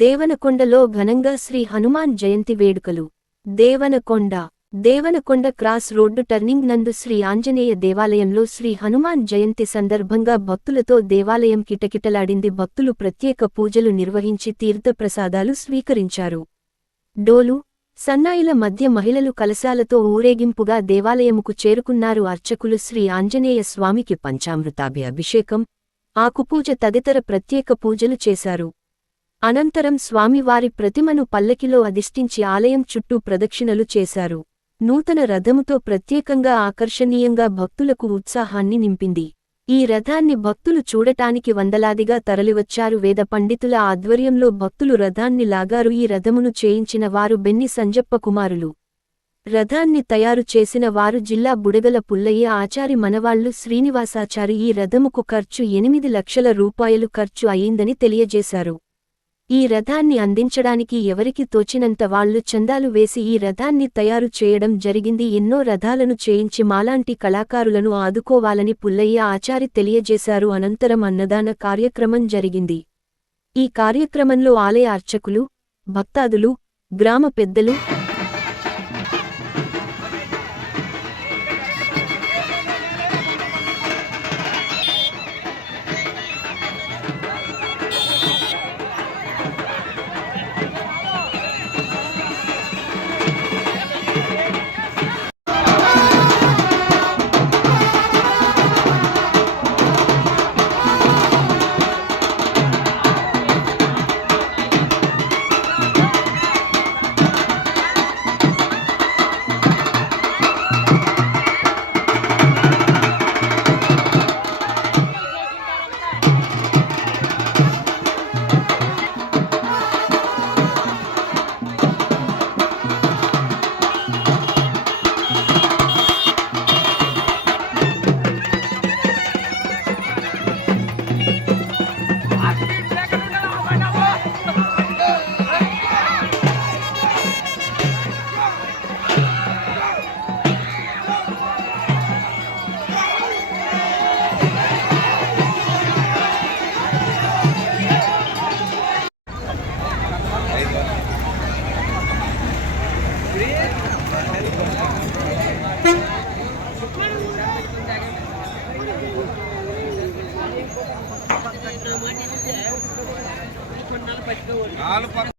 దేవనకొండలో ఘనంగా శ్రీ హనుమాన్ జయంతి వేడుకలు. Devanakonda cross road turning నందు శ్రీ ఆంజనేయ దేవాలయంలో శ్రీ హనుమాన్ జయంతి సందర్భంగా భక్తులతో దేవాలయం కిటకిటలాడింది. భక్తులు ప్రత్యేక పూజలు నిర్వహించి తీర్థప్రసాదాలు స్వీకరించారు. డోలు, సన్నాయిల మధ్య మహిళలు కలశాలతో ఊరేగింపుగా దేవాలయముకు చేరుకున్నారు. అర్చకులు శ్రీ ఆంజనేయ స్వామికి పంచామృతాభిషేకం, ఆకుపూజ తదితర ప్రత్యేక పూజలు చేశారు. అనంతరం స్వామివారి ప్రతిమను పల్లకిలో అధిష్ఠించి ఆలయం చుట్టూ ప్రదక్షిణలు చేశారు. నూతన రథముతో ప్రత్యేకంగా ఆకర్షణీయంగా భక్తులకు ఉత్సాహాన్ని నింపింది. ఈ రథాన్ని భక్తులు చూడటానికి వందలాదిగా తరలివచ్చారు. వేద పండితుల ఆధ్వర్యంలో భక్తులు రథాన్ని లాగారు. ఈ రథమును చేయించిన వారు బెన్ని సంజప్ప కుమారులు. రథాన్ని తయారు చేసిన వారు జిల్లా బుడగల పుల్లయ్య ఆచారి మనవాళ్లు శ్రీనివాసాచారి. ఈ రథముకు ఖర్చు 8 లక్షల రూపాయలు ఖర్చు అయిందని తెలియజేశారు. ఈ రథాన్ని అందించడానికి ఎవరికి తోచినంత వాళ్లు చందాలు వేసి ఈ రథాన్ని తయారు చేయడం జరిగింది. ఎన్నో రథాలను చేయించి మాలాంటి కళాకారులను ఆదుకోవాలని పుల్లయ్య ఆచారి తెలియజేశారు. అనంతరం అన్నదాన కార్యక్రమం జరిగింది. ఈ కార్యక్రమంలో ఆలయ అర్చకులు, భక్తాదులు, గ్రామ పెద్దలు, నాలుగు